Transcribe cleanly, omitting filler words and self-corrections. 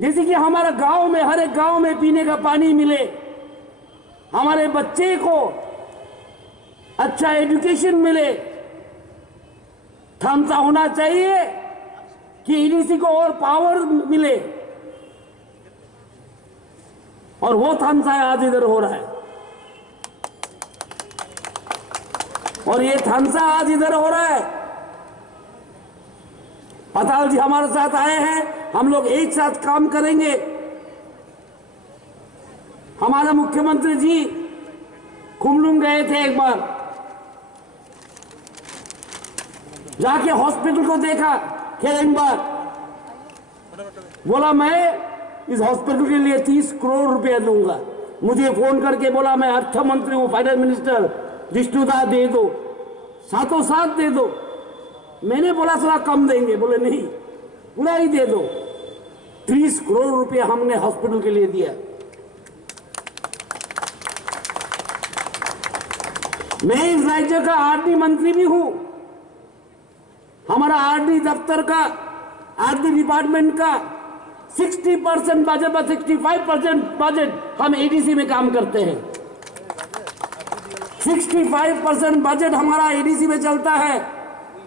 जैसे कि हमारा गांव में, हर एक गांव में पीने का पानी मिले, हमारे बच्चे को अच्छा एजुकेशन मिले। थामसा होना चाहिए कि ईडीसी को और पावर मिले, और वो थामसा आज इधर हो रहा है। और ये थामसा आज इधर हो रहा है। पताल जी हमारे साथ आए हैं, हम लोग एक साथ काम करेंगे। हमारा मुख्यमंत्री जी कुमलुंग गए थे एक बार, जाके हॉस्पिटल को देखा एक बार, बोला मैं इस हॉस्पिटल के लिए 30 करोड़ रुपया दूंगा। मुझे फोन करके बोला मैं अर्थ मंत्री हूं, फाइनेंस मिनिस्टर, जिष्णुदा दे दो, साथों साथ दे दो। मैंने बोला थोड़ा कम देंगे, बोले नहीं पूरा ही दे दो। 30 करोड़ रुपया हमने हॉस्पिटल के लिए दिया। मैं इस राज्य का आरडी मंत्री भी हूं। हमारा आरडी दफ्तर का, आरडी डिपार्टमेंट का 60% बजट पर 65% बजट हम एडीसी में काम करते हैं। 65% बजट हमारा एडीसी में चलता है।